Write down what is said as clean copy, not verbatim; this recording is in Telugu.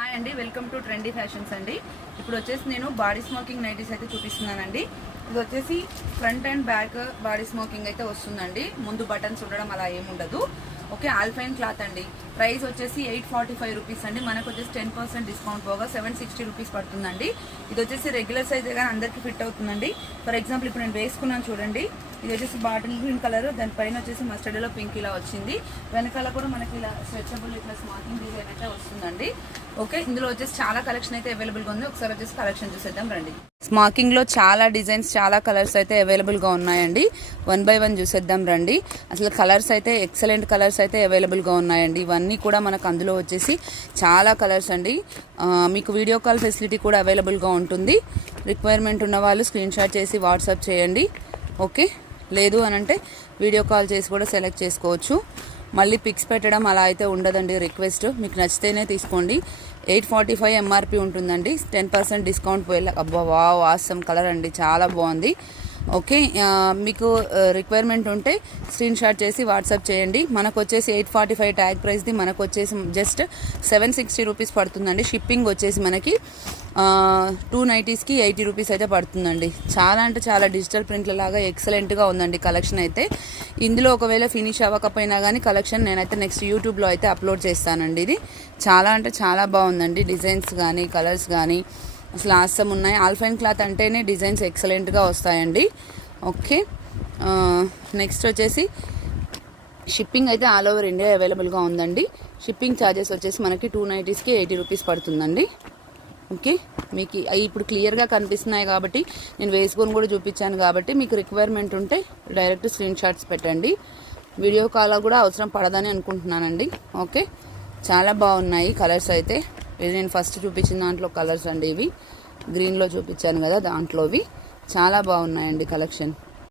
హాయ్ అండి, వెల్కమ్ టు ట్రెండీ ఫ్యాషన్స్ అండి. ఇప్పుడు వచ్చేసి నేను బాడీ స్మోకింగ్ నైటీస్ అయితే చూపిస్తున్నానండి. ఇది వచ్చేసి front and back body smoking అయితే వస్తుందండి. ముందు బటన్స్ ఉండడం అలా ఏముండదు. ఓకే, ఆల్ఫైన్ క్లాత్ అండి. ప్రైస్ వచ్చేసి 845 రూపీస్ అండి. మనకు వచ్చేసి 10% డిస్కౌంట్ పోగా 760 రూపీస్ పడుతుందండి. ఇది వచ్చేసి రెగ్యులర్ సైజ్ కానీ అందరికీ ఫిట్ అవుతుందండి. ఫర్ ఎగ్జాంపుల్ ఇప్పుడు నేను వేసుకున్నాను చూడండి. ఇది వచ్చేసి బాటిల్ గ్రీన్ కలర్, దానిపైన వచ్చేసి మస్టర్డ్లో పింక్ ఇలా వచ్చింది. వెనకాల కూడా మనకి ఇలా స్ట్రెచబుల్ ఇట్లా స్మాకింగ్ డిజైన్ అయితే వస్తుందండి. ఓకే, ఇందులో వచ్చేసి చాలా కలెక్షన్ అయితే అవైలబుల్గా ఉంది. ఒకసారి వచ్చేసి కలెక్షన్ చూసేద్దాం రండి. స్మాకింగ్లో చాలా డిజైన్స్, చాలా కలర్స్ అయితే అవైలబుల్గా ఉన్నాయండి. 1 by 1 చూసేద్దాం రండి. అసలు కలర్స్ అయితే ఎక్సలెంట్ కలర్స్ అయితే అవైలబుల్గా ఉన్నాయండి. ఇవన్నీ కూడా మనకు అందులో వచ్చేసి చాలా కలర్స్ అండి. మీకు వీడియో కాల్ ఫెసిలిటీ కూడా అవైలబుల్గా ఉంటుంది. రిక్వైర్మెంట్ ఉన్న వాళ్ళు స్క్రీన్ షాట్ చేసి వాట్సాప్ చేయండి. ఓకే, లేదు అనంటే వీడియో కాల్ చేసి కూడా సెలెక్ట్ చేసుకోవచ్చు. మళ్ళీ పిక్స్ పెట్టడం అలా అయితే ఉండదండి. రిక్వెస్ట్, మీకు నచ్చితేనే తీసుకోండి. 845 ఎంఆర్పి ఉంటుందండి. 10% డిస్కౌంట్ పోయేలా. అబ్బా వావ్, ఆసమ్ కలర్ అండి, చాలా బాగుంది. ఓకే, మీకు రిక్వైర్మెంట్ ఉంటే స్క్రీన్ షాట్ చేసి వాట్సాప్ చేయండి. మనకు వచ్చేసి 845 ట్యాగ్ ప్రైస్ది మనకు వచ్చేసి జస్ట్ 760 రూపీస్ పడుతుందండి. షిప్పింగ్ వచ్చేసి మనకి 2 నైటీస్కి 80 రూపీస్ అయితే పడుతుందండి. చాలా అంటే చాలా డిజిటల్ ప్రింట్ల లాగా ఎక్సలెంట్గా ఉందండి కలెక్షన్ అయితే. ఇందులో ఒకవేళ ఫినిష్ అవ్వకపోయినా కానీ కలెక్షన్ నేనైతే నెక్స్ట్ యూట్యూబ్లో అయితే అప్లోడ్ చేస్తానండి. ఇది చాలా అంటే చాలా బాగుందండి. డిజైన్స్ కానీ కలర్స్ కానీ అసలు ఆసమ్ ఉన్నాయి. ఆల్ఫైన్ క్లాత్ అంటేనే డిజైన్స్ ఎక్సలెంట్గా వస్తాయండి. ఓకే, నెక్స్ట్ వచ్చేసి షిప్పింగ్ అయితే ఆల్ ఓవర్ ఇండియా అవైలబుల్గా ఉందండి. షిప్పింగ్ ఛార్జెస్ వచ్చేసి మనకి 2 నైటీస్కి 80 రూపీస్ పడుతుందండి. ఓకే, మీకు ఇప్పుడు క్లియర్గా కనిపిస్తున్నాయి కాబట్టి నేను వేసుకొని కూడా చూపించాను కాబట్టి మీకు రిక్వైర్మెంట్ ఉంటే డైరెక్ట్ స్క్రీన్ షాట్స్ పెట్టండి. వీడియో కాల్ కూడా అవసరం పడదని అనుకుంటున్నానండి. ఓకే, చాలా బాగున్నాయి కలర్స్ అయితే. ఇది నేను ఫస్ట్ చూపించిన దాంట్లో కలర్స్ అండి. ఇవి గ్రీన్లో చూపించాను కదా, దాంట్లోవి చాలా బాగున్నాయండి కలెక్షన్.